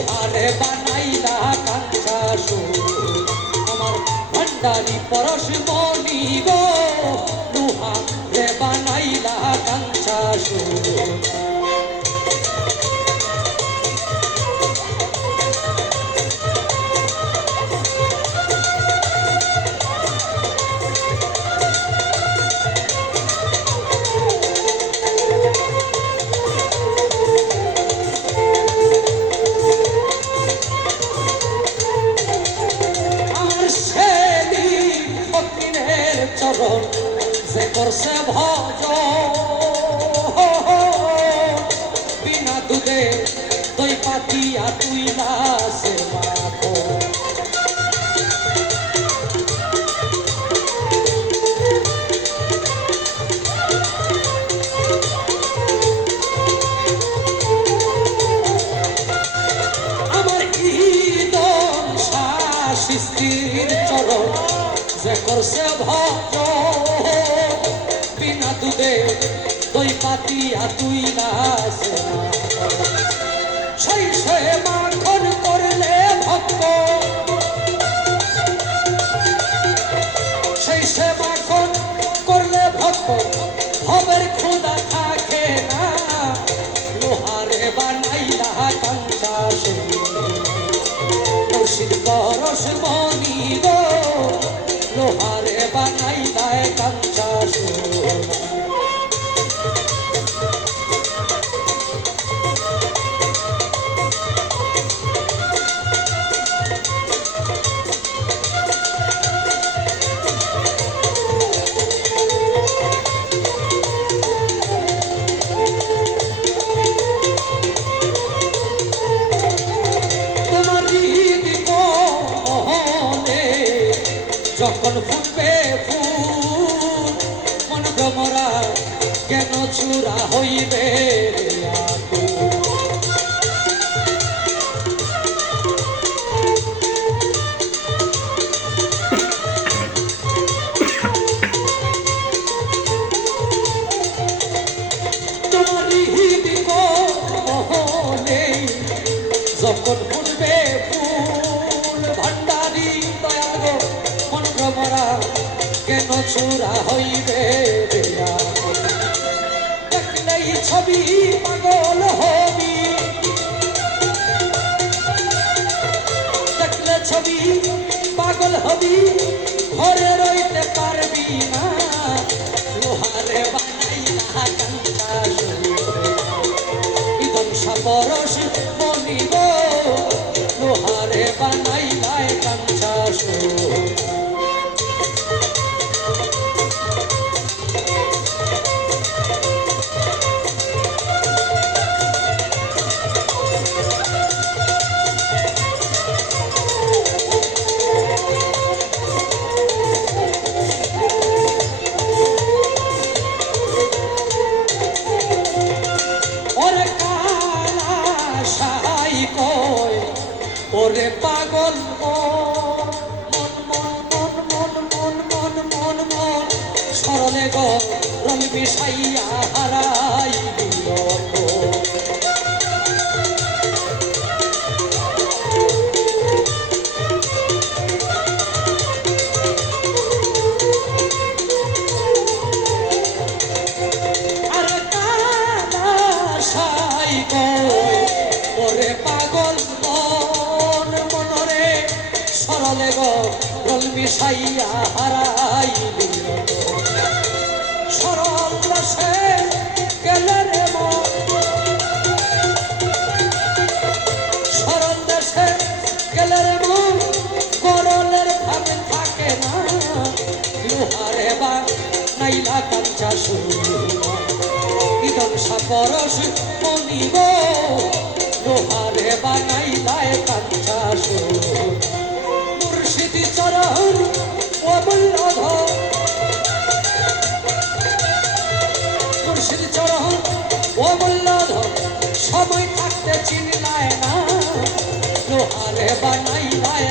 লোহারে বানাইলা কাঞ্চা সুর। আমার ভান্ডারি পরশ মনি গো রে বানাইলা কাঞ্চা সুর। সে করছে ভজ বিনা দুধে দই পাতিয়া তুই আমার মাখো স্থির চরণ যে করছে ভক্ত দই পাতিয়া তুই মাখো সেই সে মাখন করলে ভক্ত। সেই সে মাখন করলে ভক্ত। ভবের খোদা থাকে না। লোহারে বানাইলা কাঞ্চা মুর্শিদ পরশ Good চূড়া হইবে? দেখলেই ছবি পাগল হবি দেখলে ছবি পাগল হবি ওরে পাগল, ও, মন মন মন মন মন মন মন সরলে গ রং বিষাইয়া হারাই দিল সরলে গো রল মিশাইয়া হারাই সরল রসে গেলে রে মন সরল দেশে গেলে রে মন ভাবে থাকে না। লোহারে বা নাইলা কাঞ্চা শুরু ইদন সাপরস মনিব। লোহারে বানাইলায় কাঞ্চা চরণ অবল্লভ মুর্শিদ চরণ অবল্লভ সময় থাকতে চিনলায় না। লোহারে বানাইলায়